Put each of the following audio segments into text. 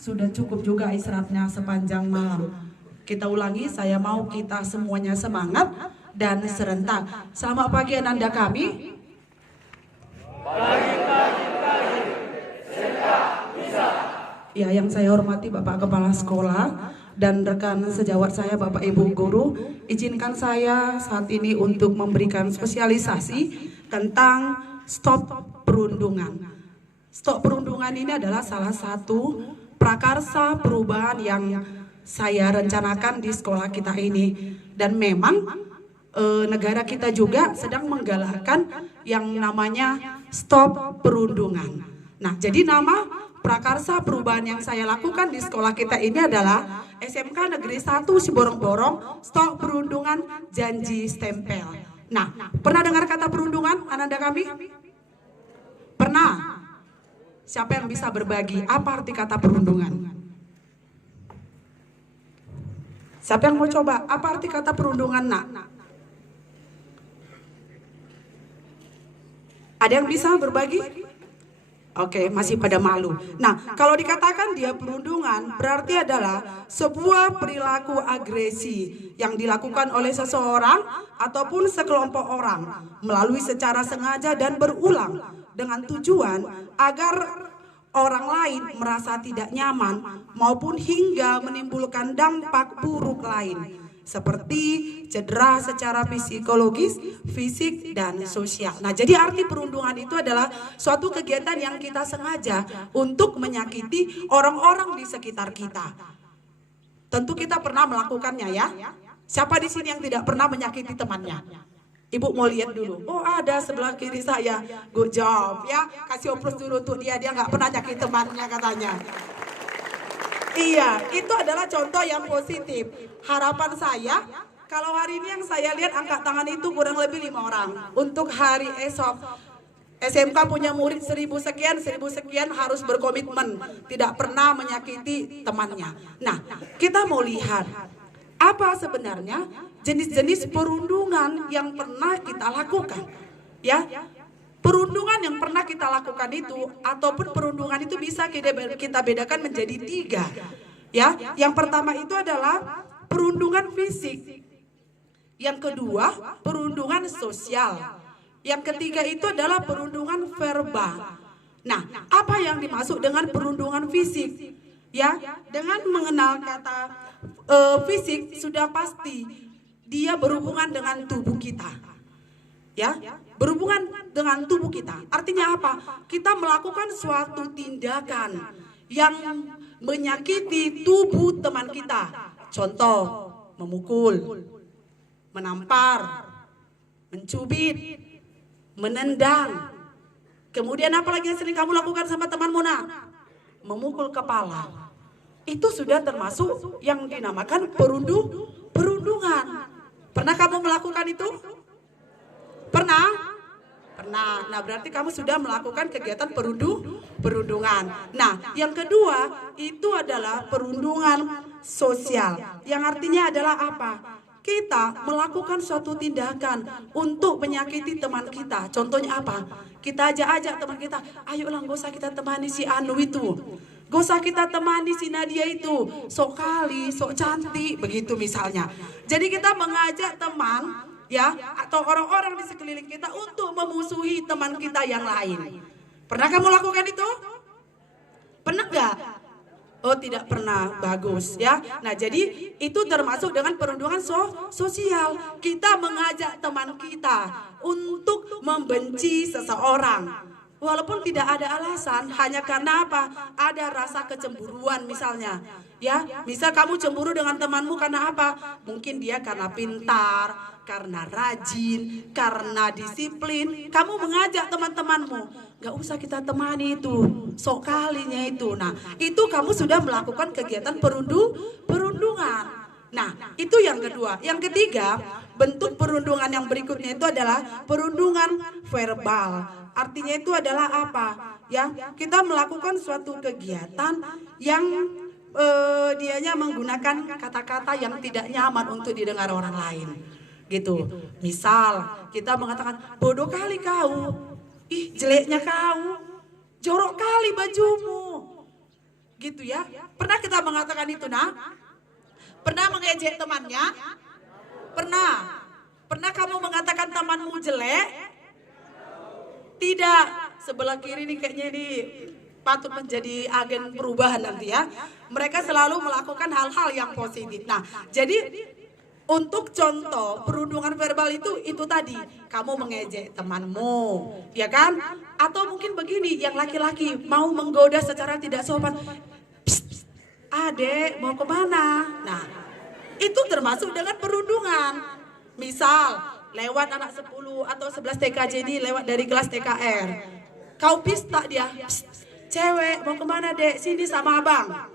Sudah cukup juga istirahatnya sepanjang malam. Kita ulangi, saya mau kita semuanya semangat dan serentak. Selamat pagi Ananda kami. Pagi, serentak bisa. Ya, yang saya hormati Bapak Kepala Sekolah dan rekan sejawat saya Bapak Ibu Guru, izinkan saya saat ini untuk memberikan sosialisasi tentang stop perundungan. Stop perundungan ini adalah salah satu prakarsa perubahan yang saya rencanakan di sekolah kita ini. Dan memang negara kita juga sedang menggalakkan yang namanya stop perundungan. Nah, jadi nama prakarsa perubahan yang saya lakukan di sekolah kita ini adalah SMK Negeri 1 Siborong-Borong Stop Perundungan Janji Stempel. Nah, pernah dengar kata perundungan Ananda kami? Pernah? Siapa yang bisa berbagi apa arti kata perundungan? Siapa yang mau coba? Apa arti kata perundungan, nak? Ada yang bisa berbagi? Oke, masih pada malu. Nah, kalau dikatakan dia perundungan, berarti adalah sebuah perilaku agresi yang dilakukan oleh seseorang ataupun sekelompok orang melalui secara sengaja dan berulang dengan tujuan agar orang lain merasa tidak nyaman maupun hingga menimbulkan dampak buruk lain seperti cedera secara psikologis, fisik, dan sosial. Nah, jadi arti perundungan itu adalah suatu kegiatan yang kita sengaja untuk menyakiti orang-orang di sekitar kita. Tentu kita pernah melakukannya ya. Siapa di sini yang tidak pernah menyakiti temannya? Ibu mau lihat dulu. Oh, ada sebelah kiri saya. Good job ya. Kasih oplos dulu untuk dia nggak pernah nyakiti temannya katanya. Iya, itu adalah contoh yang positif. Harapan saya, kalau hari ini yang saya lihat angkat tangan itu kurang lebih 5 orang. Untuk hari esok, SMK punya murid 1000 sekian harus berkomitmen. Tidak pernah menyakiti temannya. Nah, kita mau lihat apa sebenarnya jenis-jenis perundungan yang pernah kita lakukan. Ya, perundungan yang pernah kita lakukan itu ataupun perundungan itu bisa kita bedakan menjadi 3. Ya, yang pertama itu adalah perundungan fisik. Yang kedua, perundungan sosial. Yang ketiga itu adalah perundungan verbal. Nah, apa yang dimaksud dengan perundungan fisik? Ya, dengan mengenal kata fisik sudah pasti dia berhubungan dengan tubuh kita. Ya, berhubungan dengan tubuh kita. Artinya apa? Kita melakukan suatu tindakan yang menyakiti tubuh teman kita. Contoh, memukul, menampar, mencubit, menendang. Kemudian apa lagi yang sering kamu lakukan sama temanmu, nak? Memukul kepala. Itu sudah termasuk yang dinamakan perundungan. Pernah kamu melakukan itu? Pernah? Pernah. Nah, berarti kamu sudah melakukan kegiatan perundungan. Nah, yang kedua itu adalah perundungan sosial. Yang artinya adalah apa? Kita melakukan suatu tindakan untuk menyakiti teman kita. Contohnya apa? Kita ajak teman kita, ayolah gak usah kita temani si Anu itu. Gak usah kita temani si Nadia itu. Sok kali, sok cantik, begitu misalnya. Jadi kita mengajak teman ya, atau orang-orang di sekeliling kita untuk memusuhi teman kita yang lain. Pernah kamu lakukan itu? Pernah gak? Oh, tidak pernah. Bagus ya. Nah, jadi itu termasuk dengan perundungan sosial. Kita mengajak teman kita untuk membenci seseorang. Walaupun tidak ada alasan, hanya karena apa? Ada rasa kecemburuan misalnya. Ya, misal kamu cemburu dengan temanmu karena apa? Mungkin dia karena pintar, karena rajin, karena disiplin. Kamu mengajak teman-temanmu, gak usah kita temani itu, sok kalinya itu. Nah, itu kamu sudah melakukan kegiatan perundungan. Nah, itu yang kedua. Yang ketiga, bentuk perundungan yang berikutnya itu adalah perundungan verbal. Artinya itu adalah apa? Ya, kita melakukan suatu kegiatan yang dianya menggunakan kata-kata yang tidak nyaman untuk didengar orang lain. Gitu. Misal kita mengatakan, bodoh kali kau, ih jeleknya kau, jorok kali bajumu. Gitu ya. Pernah kita mengatakan itu, nak? Pernah mengejek temannya? Pernah. Pernah kamu mengatakan temanmu jelek? Tidak. Sebelah kiri nih kayaknya ini patut menjadi agen perubahan nanti ya. Mereka selalu melakukan hal-hal yang positif. Nah, jadi untuk contoh perundungan verbal itu tadi, kamu mengejek temanmu, ya kan? Atau mungkin begini, yang laki-laki mau menggoda secara tidak sopan. Psst, psst, adek mau kemana? Nah, itu termasuk dengan perundungan. Misal, lewat anak 10 atau 11 TKJ ini lewat dari kelas TKR. Kau pista dia, psst, cewek mau kemana dek? Sini sama abang.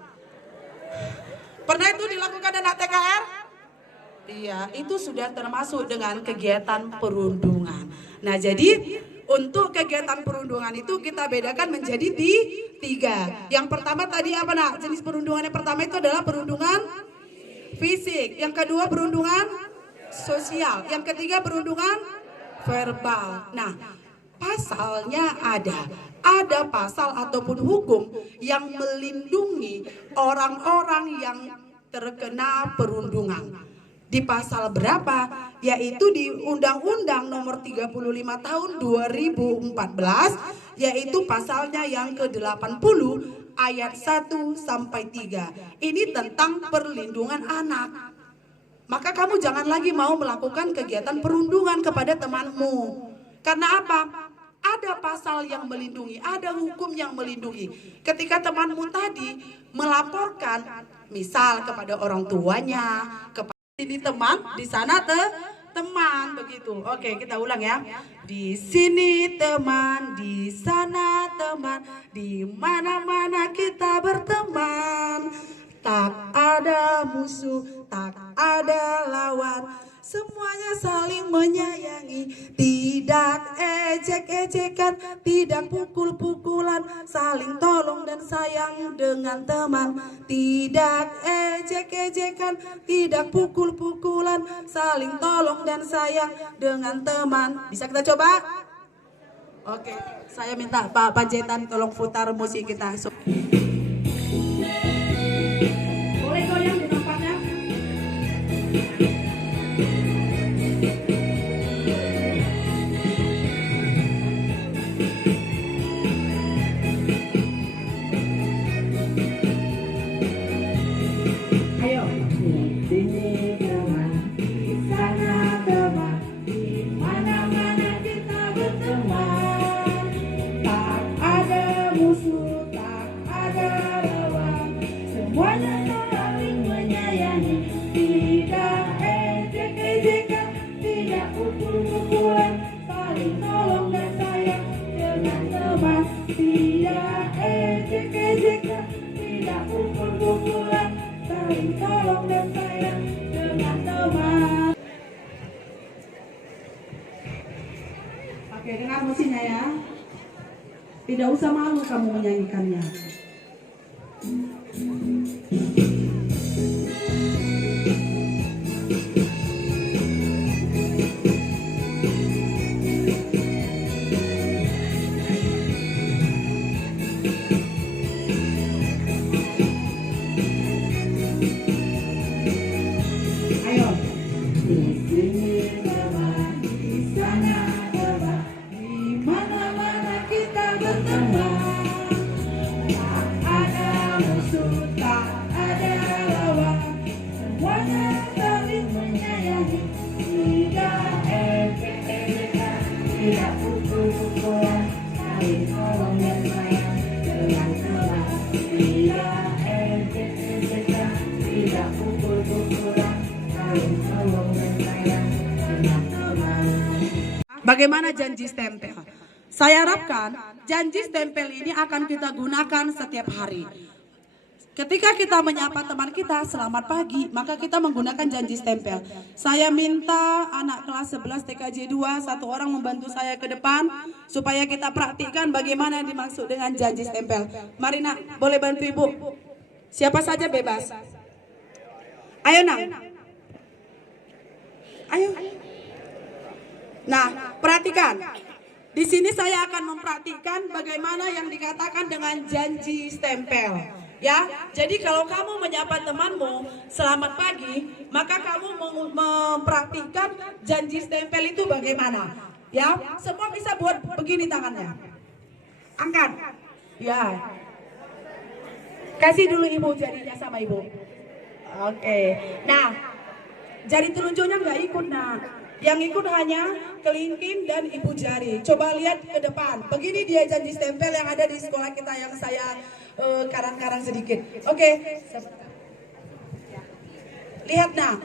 Pernah itu dilakukan anak TKR? Iya, itu sudah termasuk dengan kegiatan perundungan. Nah, jadi untuk kegiatan perundungan itu kita bedakan menjadi tiga. Yang pertama tadi apa nak? Jenis perundungan yang pertama itu adalah perundungan fisik. Yang kedua perundungan sosial. Yang ketiga perundungan verbal. Nah, pasalnya ada pasal ataupun hukum yang melindungi orang-orang yang terkena perundungan. Di pasal berapa? Yaitu di Undang-Undang Nomor 35 Tahun 2014, yaitu pasalnya yang ke-80 ayat 1 sampai 3. Ini tentang perlindungan anak. Maka kamu jangan lagi mau melakukan kegiatan perundungan kepada temanmu. Karena apa? Ada pasal yang melindungi, ada hukum yang melindungi. Ketika temanmu tadi melaporkan, misal kepada orang tuanya, kepada ini teman, di sana teman begitu. Oke, kita ulang ya. Di sini teman, di sana teman, di mana-mana kita berteman. Tak ada musuh, tak ada lawan, semuanya saling menyayangi. Tidak ejek-ejekan, tidak pukul-pukulan, saling tolong dan sayang dengan teman. Tidak ejek-ejekan, tidak pukul-pukulan, saling tolong dan sayang dengan teman. Bisa kita coba? Oke, saya minta Pak Panjaitan tolong putar musik kita. Boleh goyang di tempatnya? Oke, dengar musiknya ya. Tidak usah malu kamu menyanyikannya. Bagaimana janji stempel? Saya harapkan janji stempel ini akan kita gunakan setiap hari. Ketika kita menyapa teman kita, selamat pagi, maka kita menggunakan janji stempel. Saya minta anak kelas 11 TKJ 2, satu orang membantu saya ke depan, supaya kita praktikkan bagaimana yang dimaksud dengan janji stempel. Mari nak, boleh bantu ibu? Siapa saja bebas. Ayo nak. Ayo. Nah, perhatikan. Di sini saya akan mempraktikkan bagaimana yang dikatakan dengan janji stempel. Ya, jadi kalau kamu menyapa temanmu selamat pagi, maka kamu mempraktikkan janji stempel itu bagaimana? Ya, semua bisa buat begini tangannya. Angkat. Ya. Kasih dulu ibu jarinya sama ibu. Oke. Nah, jari telunjuknya nggak ikut, nah. Yang ikut hanya kelingking dan ibu jari. Coba lihat ke depan. Begini dia janji stempel yang ada di sekolah kita yang saya karang-karang sedikit. Oke. Lihat nah.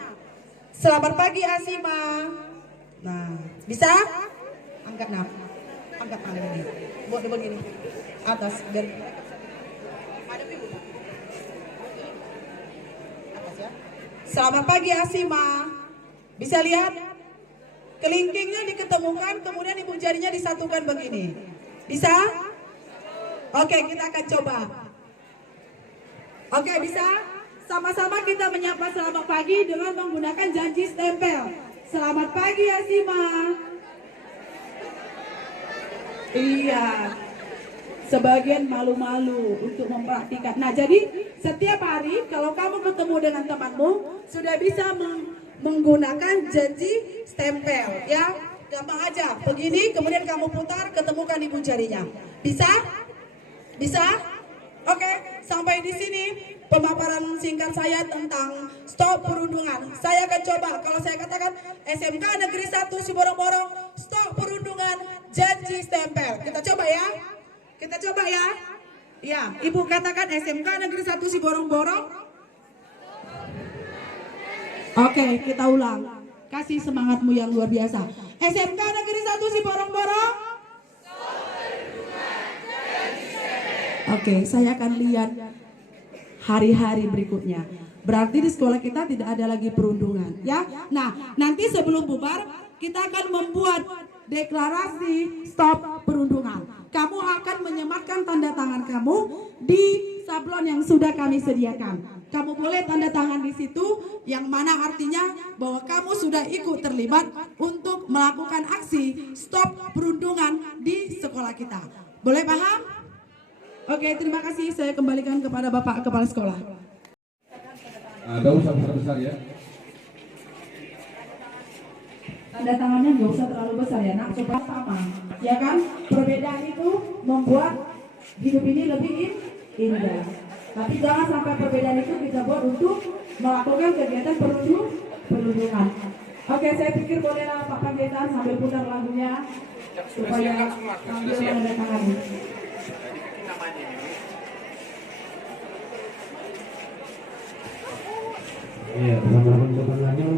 Selamat pagi Asima. Nah, bisa? Angkat nah. Angkat tangan ini. Buat begini. Atas dan atas ya. Selamat pagi Asima. Bisa lihat? Kelingkingnya diketemukan, kemudian ibu jarinya disatukan begini. Bisa? Oke, kita akan coba. Oke, bisa? Sama-sama kita menyapa selamat pagi dengan menggunakan janji stempel. Selamat pagi Asima. Iya. Sebagian malu-malu untuk mempraktikkan. Nah, jadi setiap hari kalau kamu ketemu dengan temanmu sudah bisa menggunakan janji stempel, ya. Gampang aja. Begini, kemudian kamu putar, ketemukan ibu jarinya. Bisa? Bisa? Oke, sampai di sini pemaparan singkat saya tentang stop perundungan. Saya akan coba, kalau saya katakan SMK Negeri 1 Siborong-Borong, stop perundungan, janji stempel. Kita coba ya. Kita coba ya. Ya, ibu katakan SMK Negeri 1 Siborong-Borong. Oke, kita ulang. Kasih semangatmu yang luar biasa. SMK Negeri 1 Siborong-Borong. Oke, saya akan lihat hari-hari berikutnya. Berarti di sekolah kita tidak ada lagi perundungan, ya. Nah, nanti sebelum bubar kita akan membuat deklarasi stop perundungan. Kamu akan menyematkan tanda tangan kamu di sablon yang sudah kami sediakan. Kamu boleh tanda tangan di situ, yang mana artinya bahwa kamu sudah ikut terlibat untuk melakukan aksi stop perundungan di sekolah kita. Boleh paham? Oke, terima kasih. Saya kembalikan kepada Bapak Kepala Sekolah. Ada usah besar ya. Tanda tangannya nggak usah terlalu besar ya, nak, supaya sama. Ya kan? Perbedaan itu membuat hidup ini lebih indah. Tapi jangan sampai perbedaan itu kita buat untuk melakukan kegiatan perundungan. Oke, saya pikir bolehlah Pak Pendeta sambil putar lagunya supaya sambil menandatangani. Iya, teman-teman semuanya.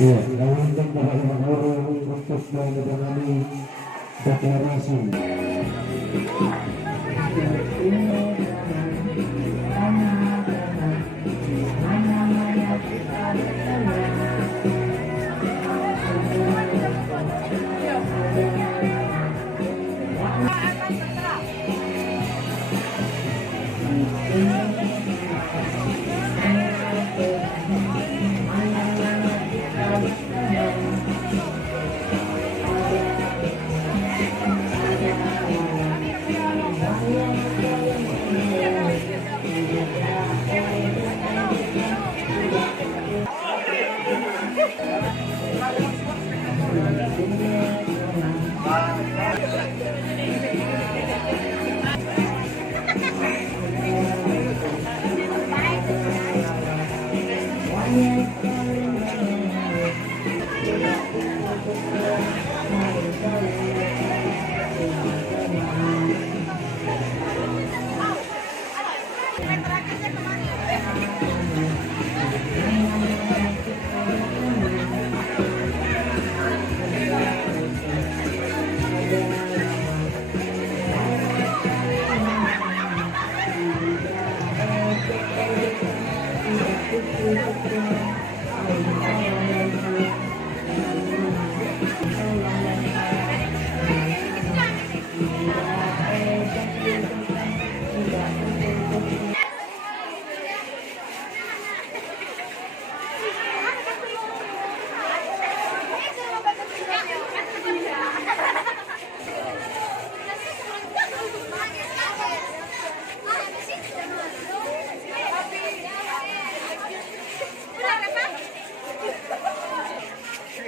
Iya, teman-teman orang untuk menandatangani deklarasi.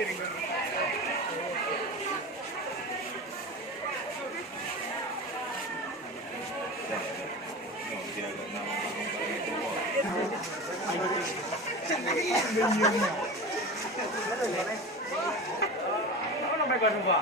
Apa namanya gua coba?